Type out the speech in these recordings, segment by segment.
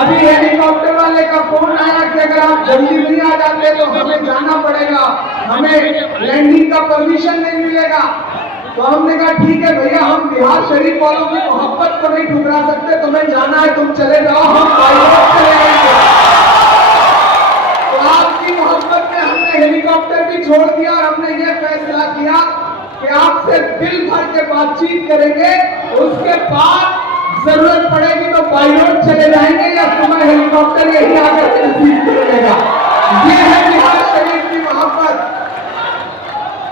अभी हेलीकॉप्टर वाले का फोन आया कि अगर आप जल्दी नहीं आ जाते तो हमें जाना पड़ेगा, हमें लैंडिंग का परमिशन नहीं मिलेगा। तो हमने कहा ठीक है भैया, हम बिहार शरीफ वालों की मोहब्बत को नहीं ठुकरा सकते, तुम्हें जाना है तुम चले जाओ, हम पायलट चले जाएंगे। तो आपकी मोहब्बत में हमने हेलीकॉप्टर भी छोड़ दिया और हमने ये फैसला किया कि आपसे दिल भर के बातचीत करेंगे, उसके बाद जरूरत पड़ेगी तो पायलट चले जाएंगे या तुम्हें हेलीकॉप्टर यही आकर के नसीब करेगा। ये है बिहार शरीफ की मोहब्बत।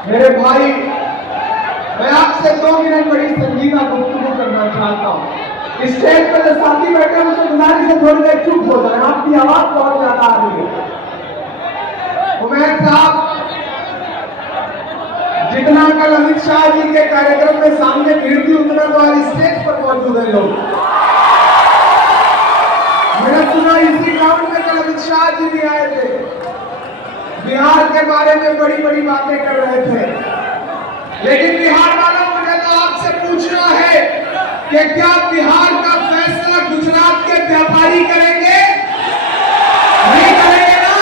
मेरे भाई, मैं आपसे 2 मिनट बड़ी संजीदा गुफ्तगू करना चाहता हूँ। स्टेज पर जो साथी बैठे हैं उनसे गुजारिश है थोड़ी देर चुप हो जाए, आपकी आवाज बहुत ज्यादा आ रही है। उमैर साहब, जितना कल अमित शाह जी के कार्यक्रम में सामने भीड़ थी उतना तो आज स्टेज पर मौजूद है लोग। मैंने सुना इसी ग्राउंड में कल अमित शाह जी भी आए थे, बिहार के बारे में बड़ी बड़ी बातें कर रहे थे। लेकिन बिहार वालों, मुझे तो आपसे पूछना है कि क्या बिहार का फैसला गुजरात के व्यापारी करेंगे? नहीं करेंगे ना।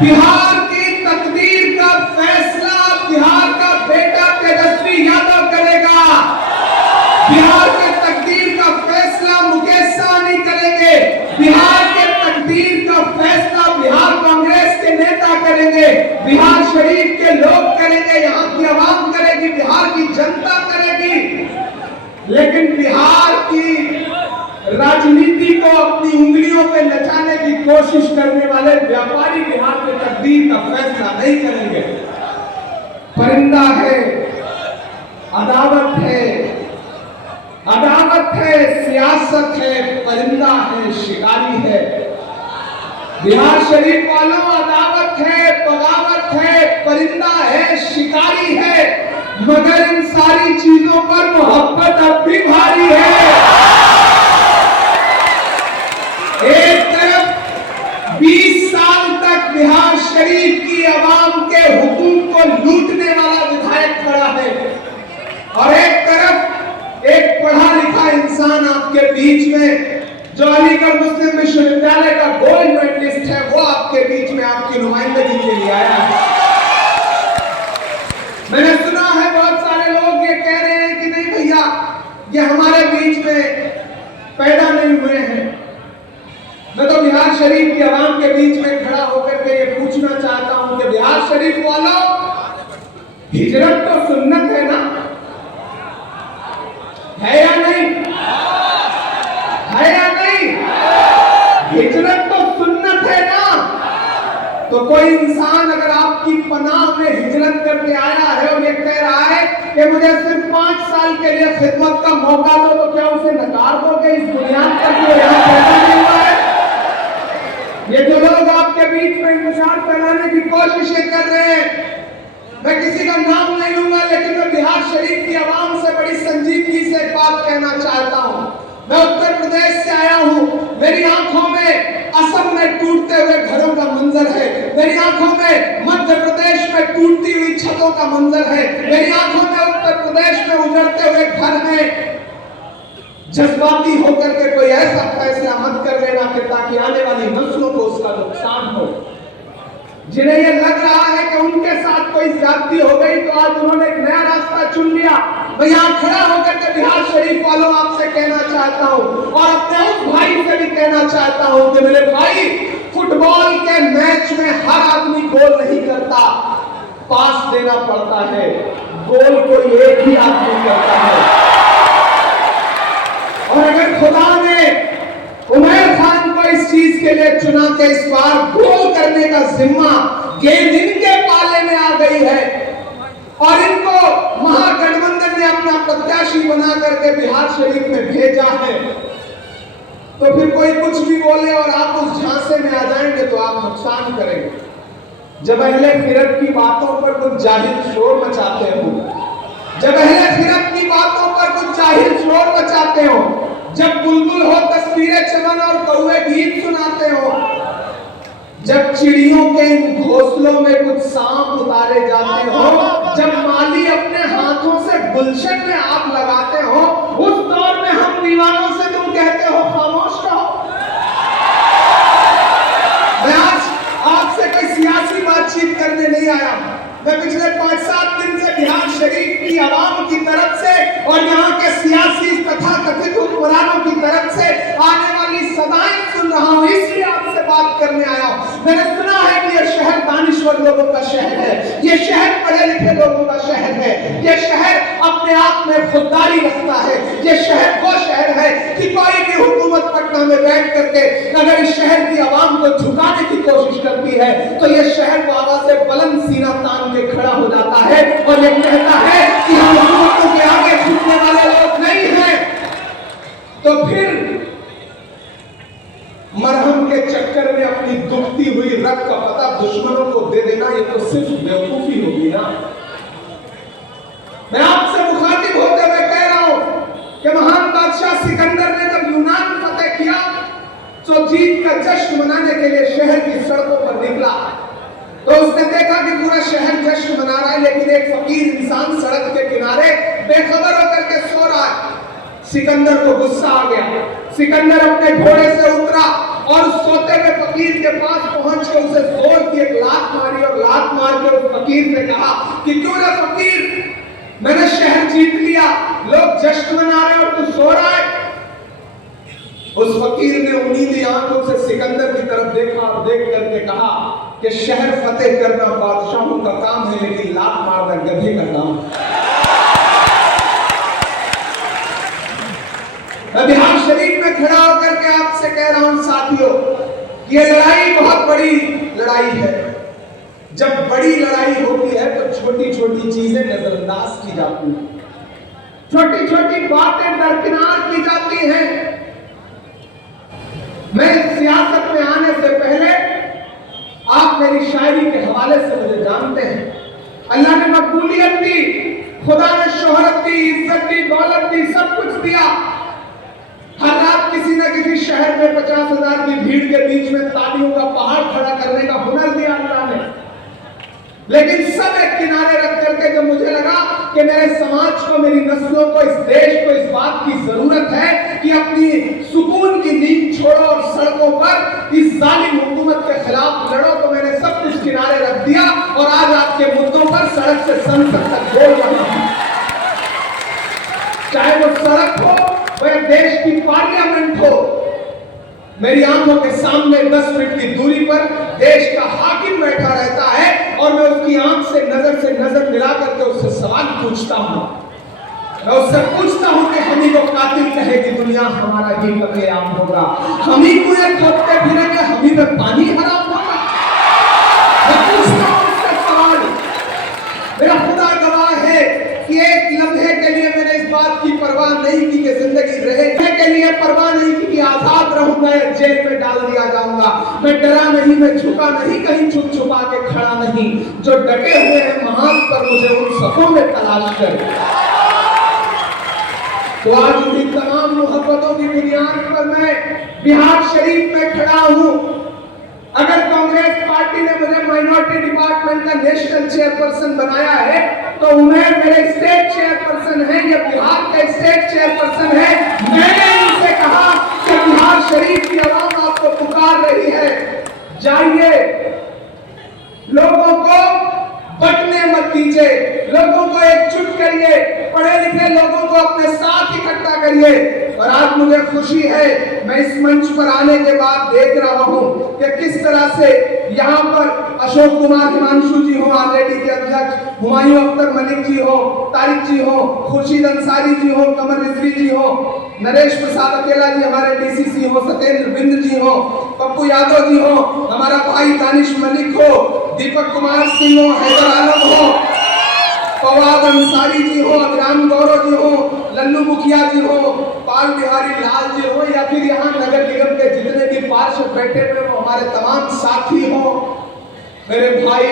बिहार की तकदीर का फैसला बिहार का बेटा तेजस्वी यादव करेगा। बिहार के तकदीर का फैसला मुकेश सहनी करेंगे। बिहार के तकदीर का फैसला बिहार कांग्रेस के नेता करेंगे, बिहार शरीफ के लोग करेंगे, यहाँ की आवाम करेगी, बिहार की जनता करेगी। लेकिन बिहार की राजनीति को अपनी उंगलियों पे नचाने की कोशिश करने वाले व्यापारी बिहार के तकदीर का फैसला नहीं करेंगे। परिंदा है, अदावत है, अदावत है, सियासत है, परिंदा है, शिकारी है। बिहार शरीफ वालों, अदावत है, बगावत है, परिंदा है, शिकारी है, मगर इन सारी चीजों पर मोहब्बत अब भी भारी है। एक तरफ 20 साल तक बिहार शरीफ की आवाम के हुकूक को लूटने वाला विधायक खड़ा है और एक तरफ एक पढ़ा लिखा इंसान आपके बीच में जो अलीगढ़ मुस्लिम विश्वविद्यालय का गोल्ड मेडलिस्ट है, वो आपके बीच में आपकी नुमाइंदगी के लिए आया है। मैंने सुना है बहुत सारे लोग ये कह रहे हैं कि नहीं भैया, ये हमारे बीच में पैदा नहीं हुए हैं। मैं तो बिहार शरीफ की आवाम के बीच में खड़ा होकर के ये पूछना चाहता हूं कि बिहार शरीफ वालों, हिजरत तो सुन्नत है ना, है या नहीं? है या नहीं? हिजरत तो सुन्नत है ना। तो कोई इंसान अगर आपकी पनाह में हिजरत करके आया है और ये कह रहा है कि मुझे सिर्फ 5 साल के लिए खिदमत का मौका दो, तो क्या उसे नकार दोगे इस बुनियाद पर जो यहाँ पैदा नहीं हुआ है? ये जो लोग आपके बीच में इंतजार फैलाने की कोशिशें कर रहे हैं, मैं किसी का नाम नहीं लूंगा, लेकिन मैं बिहार शरीफ की आवाम से बड़ी संजीदगी से एक बात कहना चाहता हूं। मैं उत्तर प्रदेश से आया हूं, मेरी आंखों में असम में टूटते हुए घरों का मंजर है, मेरी आंखों में मध्य प्रदेश में टूटती हुई छतों का मंजर है, मेरी आंखों में उत्तर प्रदेश में उजड़ते हुए घर में। जज्बाती होकर के कोई ऐसा फैसला मत कर लेना कि ताकि आने वाली नस्लों को उसका नुकसान हो। जिन्हें ये लग रहा है कि उनके साथ कोई ज्यादती हो गई तो आज उन्होंने एक नया रास्ता चुन लिया। मैं यहाँ खड़ा होकर के बिहार शरीफ वालों आपसे कहना चाहता हूँ और अपने उस भाई से भी कहना चाहता हूँ कि मेरे भाई, फुटबॉल के मैच में हर आदमी गोल नहीं करता, पास देना पड़ता है। गोल कोई एक ही आदमी करता है। और अगर खुदा ने उमैर खान को इस चीज के लिए चुना के इस बार गोल करने का जिम्मा गेंद इनके पाले में आ गई है और इनको महागठबंधन ने अपना प्रत्याशी बना करके बिहार शरीफ में भेजा है, तो फिर कोई कुछ भी बोले और आप उस झांसे में आ जाएंगे तो आप नुकसान करेंगे। जब अहले फिरक की बातों पर कुछ जाहिल शोर मचाते हो, जब अहले फिरक की बातों पर कुछ जाहिल शोर मचाते हो, जब बुलबुल हो तस्वीरें चमन और कौवे गीत सुनाते हो, जब चिड़ियों के इन घोंसलों में कुछ सांप उतारे जाते हो, जब माली अपने हाथों से गुलशन में आग लगाते हो, उस दौर में हम दीवानों से तुम कहते हो खामोश रहो। नहीं आया। मैं पिछले 5-7 दिन से बिहार शरीफ की आवाम की तरफ से और यहाँ के सियासी तथा कथित हुक्मरानों की तरफ से आने वाली सदाएं सुन रहा हूँ, इसलिए आपसे बात करने आया हूँ। मैंने सुना है कि यह शहर दानिश्वर लोगों का शहर है, ये शहर पढ़े लिखे लोगों का शहर है, ये शहर अपने आप में खुददारी रखता है, ये शहर वो शहर है कि कोई भी हुकूमत पटना में बैठ करके अगर इस शहर की आवाम को झुकाने की कोशिश करती है तो ये शहर बाबा से बुलंद सीना तान के खड़ा हो जाता है और ये कहता है कि हम हुकूमतों के आगे झुकने वाले लोग नहीं हैं। तो फिर मरहम के चक्कर में अपनी दुखती हुई रग का पता दुश्मनों को दे देना, ये तो सिर्फ बेवकूफी होगी ना। मैं आपसे मुखातिब होते हुए कह रहा हूं कि महान बादशाह सिकंदर ने जब यूनान फतेह किया तो जीत का जश्न मनाने के लिए शहर की सड़कों पर निकला तो उसने देखा कि पूरा शहर जश्न मना रहा है, लेकिन एक फकीर इंसान सड़क के किनारे बेखबर होकर के सो रहा है। सिकंदर को गुस्सा आ गया। सिकंदर अपने घोड़े से उतरा और सोते हुए फकीर के पास पहुंच के उसे जोर की एक लात मारी और लात मार के उस फकीर ने कहा कि क्यों रे फकीर, मैंने शहर जीत लिया, लोग जश्न मना रहे और तू सो रहा है। उस फकीर ने उम्मीदी आंखों से सिकंदर की तरफ देखा और देख करके कहा कि शहर फतेह करना बादशाहों का काम है, लेकिन लात मारना गधे का काम है। मैं बिहार शरीफ में खड़ा होकर के आपसे कह रहा हूं साथियों, ये लड़ाई बहुत बड़ी लड़ाई है। जब बड़ी लड़ाई होती है तो छोटी छोटी चीजें नजरअंदाज की जाती हैं, छोटी छोटी बातें दरकिनार की जाती हैं। मैं सियासत में आने से पहले आप मेरी शायरी के हवाले से मुझे जानते हैं। अल्लाह ने मकबूलियत दी, खुदा ने शोहरत दी, इज्जत दी, दौलत दी, सब कुछ दिया। हर रात किसी न किसी शहर में 50,000 की भीड़ के बीच में तालियों का पहाड़ खड़ा करने का हुनर दिया अल्लाह ने। लेकिन सब एक किनारे रख करके जब मुझे लगा कि मेरे समाज को, मेरी नस्लों को, इस देश को इस बात की जरूरत है कि अपनी सुकून की नींद छोड़ो और सड़कों पर इस जालिम हुकूमत के खिलाफ लड़ो, तो मैंने सब कुछ किनारे रख दिया और आज आपके मुद्दों पर सड़क से संसद तक बोल रहा हूं। चाहे वो सड़क हो, वह देश की पार्लियामेंट हो, मेरी आंखों के सामने 10 फीट की दूरी पर देश का हाकिम बैठा रहता है और मैं उसकी आंख से नजर मिला करके उससे सवाल पूछता हूं। मैं उससे पूछता हूं कि हम ही को कातिल कहेगी दुनिया, हमारा ही कत्लेआम होगा, हम ही को ये ठोकते फिरेंगे, हम ही में पानी हराम होगा। मैं पूछता हूं उससे सवाल। मेरा खुदा गवाह है कि एक लम्हे के लिए मैंने इस बात की परवाह नहीं की कि जिंदगी रहेगी, के लिए परवाह नहीं की कि आजाद रहूंगा या जेल में डाल दिया जाऊंगा। मैं डरा नहीं, मैं झुका नहीं, कहीं छुप छुपा के खड़ा नहीं। जो डटे हुए हैं महान पर, मुझे उन सफों में तलाश कर। तो आज उन्हीं तमाम मोहब्बतों की बुनियाद पर मैं बिहार शरीफ में खड़ा हूं। अगर कांग्रेस पार्टी ने मुझे माइनॉरिटी डिपार्टमेंट का नेशनल चेयरपर्सन बनाया है तो उमेर मेरे स्टेट चेयरपर्सन है, ये बिहार का स्टेट चेयरपर्सन है। मैंने उनसे कहा कि बिहार शरीफ की आवाम आपको पुकार रही है, जाइए, लोगों को बटने मत दीजिए, लोगों को एकजुट करिए, पढ़े लिखे लोगों को अपने साथ इकट्ठा करिए। और आज मुझे खुशी है, मैं इस मंच पर आने के बाद देख रहा हूं कि किस तरह से यहाँ पर अशोक कुमार हिमांशु जी हो, आरजेडी के अध्यक्ष, हुमायूं अख्तर मलिक जी हो, तारिक जी हो, खुर्शीद अंसारी जी हो, कमर रिजवी जी हो, नरेश प्रसाद अकेला जी हमारे डीसीसी हो, सत्येंद्र बिंद जी हो, पप्पू यादव जी हो, हमारा भाई दानिश मलिक हो, दीपक कुमार सिंह हो, हैदर आलम हो, फवाद अंसारी जी हो, अभिराम गौरव जी हो, लल्लू मुखिया जी हो, पाल बिहारी लाल जी हो, या फिर यहाँ नगर निगम के जितने भी पार्षद बैठे हुए हो, हमारे तमाम साथी हो, मेरे भाई,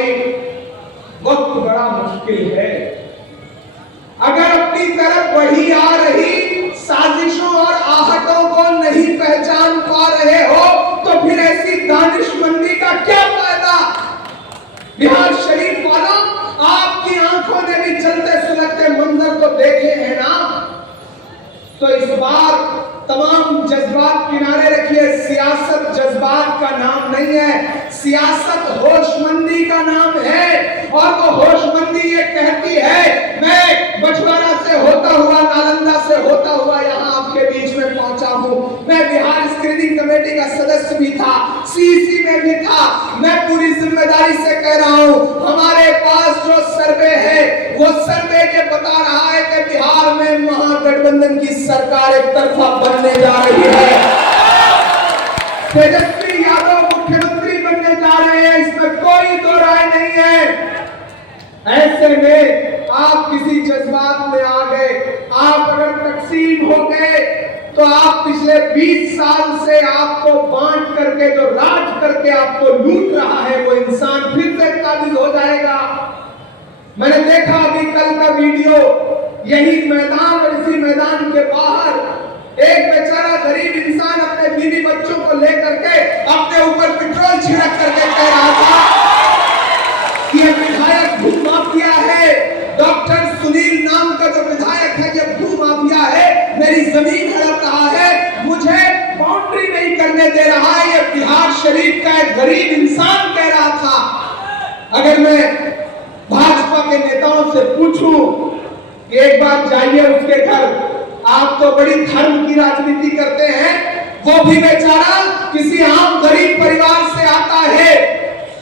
वक्त बड़ा मुश्किल है। अगर अपनी तरफ वही आ रही साजिशों और आहटों को नहीं पहचान पा रहे हो तो फिर ऐसी दानिशमंदी का क्या फायदा। बिहार शरीफ वालों, आपकी आंखों ने भी चलते सुलगते मंजर को देखे हैं ना, तो इस बार तमाम जज्बात किनारे रखिए। सियासत जज्बात का नाम नहीं है, सियासत होशमंदी का नाम है। और वो होशमंदी ये कहती है, मैं बछवाड़ा से होता हुआ, नालंदा से होता हुआ यहाँ आपके बीच में पहुंचा हूँ। मैं बिहार स्क्रीनिंग कमेटी का सदस्य भी था, सीसी में भी था। मैं पूरी जिम्मेदारी से कह रहा हूँ, हमारे पास जो सर्वे है वो सर्वे ये बता रहा है कि बिहार में महागठबंधन की सरकार एक तरफा बनने जा रही है। तेजस्वी यादव मुख्यमंत्री बनने जा रहे हैं, इसमें कोई दो राय नहीं है। ऐसे में आप किसी जज्बात में आ गए, आप अगर तकसीम हो गए तो आप पिछले 20 साल से आपको बांट करके, जो राज करके आपको लूट रहा है, वो इंसान फिर से काबिज हो जाएगा। मैंने देखा अभी कल का वीडियो, यही मैदान और इसी मैदान के बाहर एक बेचारा गरीब इंसान अपने बीवी बच्चों को लेकर के अपने ऊपर पेट्रोल छिड़क करके कह रहा था कि ये विधायक भू माफिया है। डॉक्टर सुनील नाम का जो विधायक है, ये भू माफिया है, मेरी जमीन हड़प रहा है, मुझे बाउंड्री नहीं करने दे रहा है। ये बिहार शरीफ का एक गरीब इंसान कह रहा था। अगर मैं भाजपा के नेताओं से पूछूं कि एक बार जाइए उसके घर, आप तो बड़ी धर्म की राजनीति करते हैं, वो भी बेचारा किसी आम गरीब परिवार से आता है।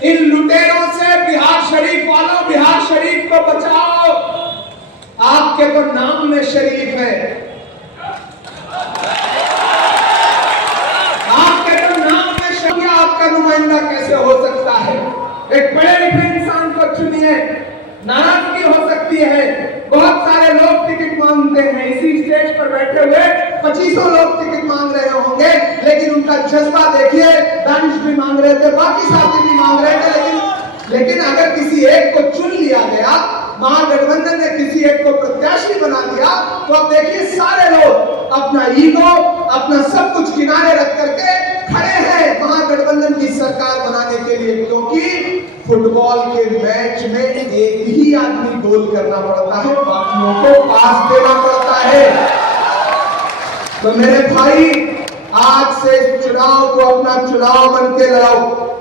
इन लुटेरों से बिहार शरीफ वालों, बिहार शरीफ को बचाओ। आपके तो नाम में शरीफ है, आपके तो नाम में शरीफ, आपका नुमाइंदा कैसे हो सकता है? एक पढ़े लिखे इंसान को चुनिए, नाराजगी हो सकती है। बहुत सारे लोग टिकट मांगते हैं, इसी स्टेज पर बैठे हुए 2500 लोग टिकट मांग रहे होंगे, लेकिन उनका जज्बा देखिए। दानिश भी मांग रहे थे, बाकी साथी भी मांग रहे थे, लेकिन अगर किसी एक को चुन लिया गया, महागठबंधन ने किसी एक को प्रत्याशी बना दिया, तो अब देखिए सारे लोग अपना ईगो, अपना सब कुछ किनारे रख करके खड़े हैं महागठबंधन की सरकार बनाने के लिए। क्योंकि फुटबॉल के मैच में एक ही आदमी गोल करना पड़ता है, बाकियों को पास देना पड़ता है। तो मेरे भाई, आज से चुनाव को अपना चुनाव बन के लड़ाओ।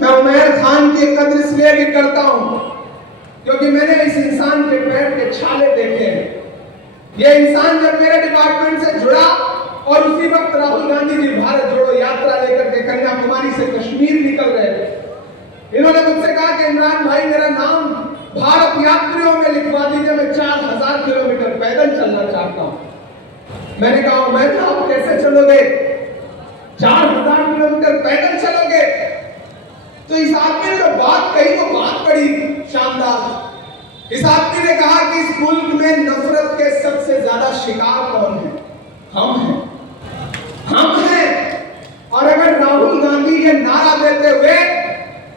मैं उमैर खान की कदर इसलिए भी करता हूं क्योंकि मैंने इस इंसान के पैर के छाले देखे हैं। ये इंसान जब मेरे डिपार्टमेंट से जुड़ा और उसी वक्त राहुल गांधी जी भारत जोड़ो यात्रा लेकर के कन्याकुमारी से कश्मीर निकल रहे थे, इन्होंने मुझसे कहा कि इमरान भाई, मेरा नाम भारत यात्रियों में लिखवा दीजिए, मैं 4000 किलोमीटर पैदल चलना चाहता हूं। मैंने कहा, उमैर आप कैसे चलोगे? 4000 किलोमीटर पैदल चलोगे? तो इस आदमी ने जो बात कही वो बात बड़ी शानदार। इस आदमी ने कहा कि इस मुल्क में नफरत के सबसे ज्यादा शिकार कौन है? हम हैं, हम हैं। और अगर राहुल गांधी ये नारा देते हुए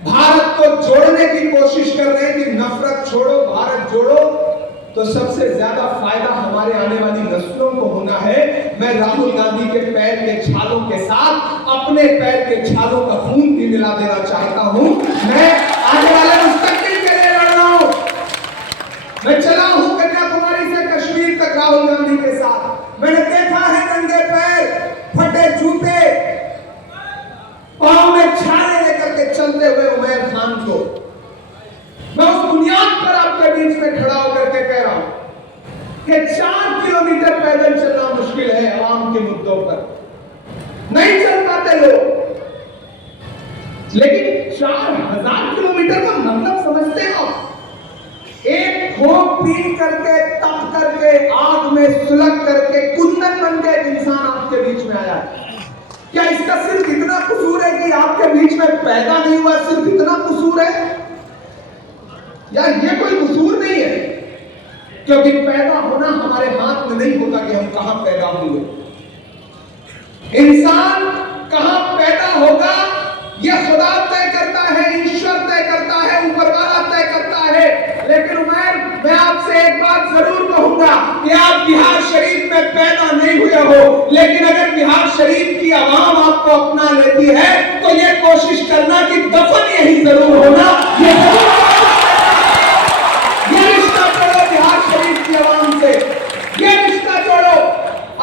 भारत को जोड़ने की कोशिश कर रहे हैं कि नफरत छोड़ो, भारत जोड़ो, तो सबसे ज्यादा फायदा हमारे आने वाली नस्लों को होना है। मैं राहुल गांधी के पैर के छालों के साथ अपने पैर के छालों का खून भी मिला देना चाहता हूं। मैं आने वाले मुस्तकबिल के लिए लड़ रहा हूं। मैं चला हूं कन्याकुमारी से कश्मीर तक राहुल गांधी के साथ। मैंने देखा है नंगे पैर, फटे जूते, पांव में छाले लेकर के चलते हुए उमैर खान को। मैं उस बुनियाद पर आपके बीच में खड़ा होकर के कह रहा हूं कि 4 किलोमीटर पैदल चलना मुश्किल है आवाम के मुद्दों पर, नहीं चल पाते लोग, लेकिन 4000 किलोमीटर का मतलब समझते हो? एक भोग पी करके, तप करके, आग में सुलग करके, कुंदन बन के एक इंसान आपके बीच में आया। क्या इसका सिर्फ इतना कसूर है कि आपके बीच में पैदा नहीं हुआ? सिर्फ इतना कसूर है? यार ये कोई कसूर नहीं है, क्योंकि पैदा होना हमारे हाथ में नहीं होता कि हम कहां पैदा हुए। इंसान कहां पैदा होगा ये खुदा तय करता है, ईश्वर तय करता है, ऊपर वाला तय करता है। लेकिन उमैर, मैं आपसे एक बात जरूर कहूंगा कि आप बिहार शरीफ में पैदा नहीं हुए हो, लेकिन अगर बिहार शरीफ की आवाम आपको अपना लेती है तो ये कोशिश करना कि दफन यही जरूर होना। ये रिश्ता जोड़ो बिहार शरीफ की आवाम से, ये रिश्ता जोड़ो।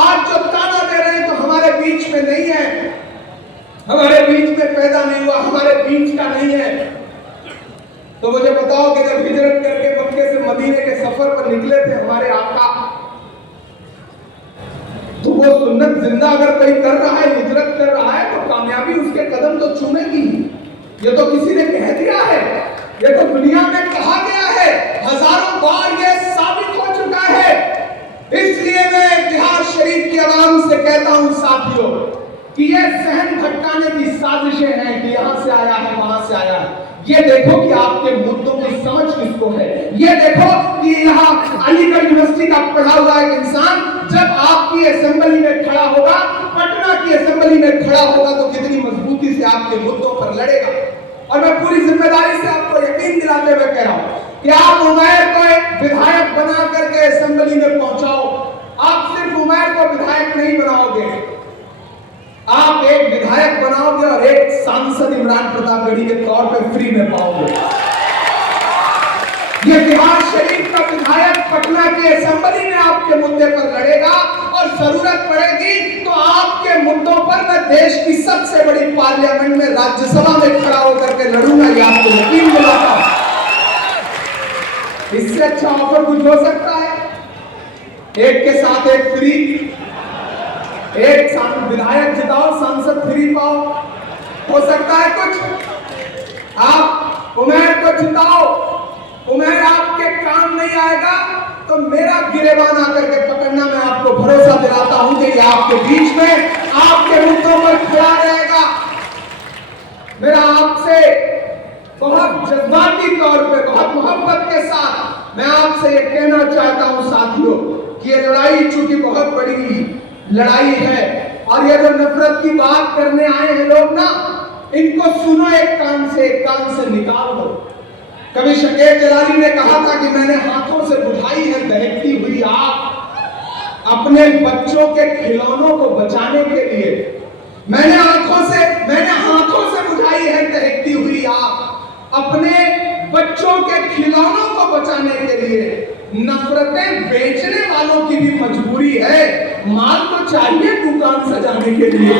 आज जो ताना दे रहे हैं तो हमारे बीच में नहीं है, हमारे बीच में पैदा नहीं हुआ, हमारे बीच का नहीं है। तो मुझे बताओ कि जब हिजरत करके मक्के से मदीने के सफर पर निकले थे हमारे आका, तो वो सुन्नत जिंदा अगर कोई कर रहा है, हिजरत कर रहा है, तो कामयाबी उसके कदम तो चूमेगी। ये तो किसी ने कह दिया है, ये तो दुनिया में कहा गया है, हजारों बार ये साबित हो चुका है। इसलिए मैं इतिहाद शरीफ की आवाम से कहता हूं साथियों कि ये जहन भटकाने की साजिशें हैं कि यहां से आया है, वहां से आया है। ये देखो कि आपके मुद्दों की समझ किसको है। ये देखो कि यहाँ अलीगढ़ यूनिवर्सिटी का पढ़ा हुआ एक इंसान जब आपकी असेंबली में खड़ा होगा, पटना की असेंबली में खड़ा होगा, तो कितनी मजबूती से आपके मुद्दों पर लड़ेगा। और मैं पूरी जिम्मेदारी से आपको यकीन दिलाते हुए कह रहा हूं कि आप उमैर को एक विधायक बना करके असेंबली में पहुंचाओ। आप सिर्फ उमैर को विधायक नहीं बनाओगे, आप एक विधायक बनाओगे और एक सांसद इमरान प्रतापगढ़ी के तौर पे फ्री में पाओगे। ये बिहार शरीफ का विधायक पटना की असेंबली में आपके मुद्दे पर लड़ेगा और जरूरत पड़ेगी तो आपके मुद्दों पर मैं देश की सबसे बड़ी पार्लियामेंट में राज्यसभा में खड़ा होकर के लड़ूंगा। ये आपको यकीन दिलाता हूं। इससे अच्छा ऑफर कुछ हो सकता है? एक के साथ एक फ्री, एक विधायक जिताओ, सांसद फ्री पाओ। हो सकता है कुछ? आप उमैर को जिताओ, उमैर आपके काम नहीं आएगा तो मेरा गिरेबान आकर के पकड़ना। मैं आपको भरोसा दिलाता हूं कि ये आपके बीच में आपके मुद्दों पर खड़ा रहेगा। मेरा आपसे बहुत जज्बाती तौर पे, बहुत मोहब्बत के साथ मैं आपसे ये कहना चाहता हूं साथियों कि ये लड़ाई चूंकि बहुत बड़ी लड़ाई है और ये जो नफरत की बात करने आए हैं लोग ना, इनको सुनो एक कान से निकाल दो। कभी शकील जलाली ने कहा था कि मैंने हाथों से बुझाई है दहकती हुई आग अपने बच्चों के खिलौनों को बचाने के लिए। मैंने हाथों से बुझाई है दहकती हुई आग अपने बच्चों के खिलौनों को बचाने के लिए। नफरतें बेचने वालों की भी मजबूरी है, माल तो चाहिए दुकान सजाने के लिए।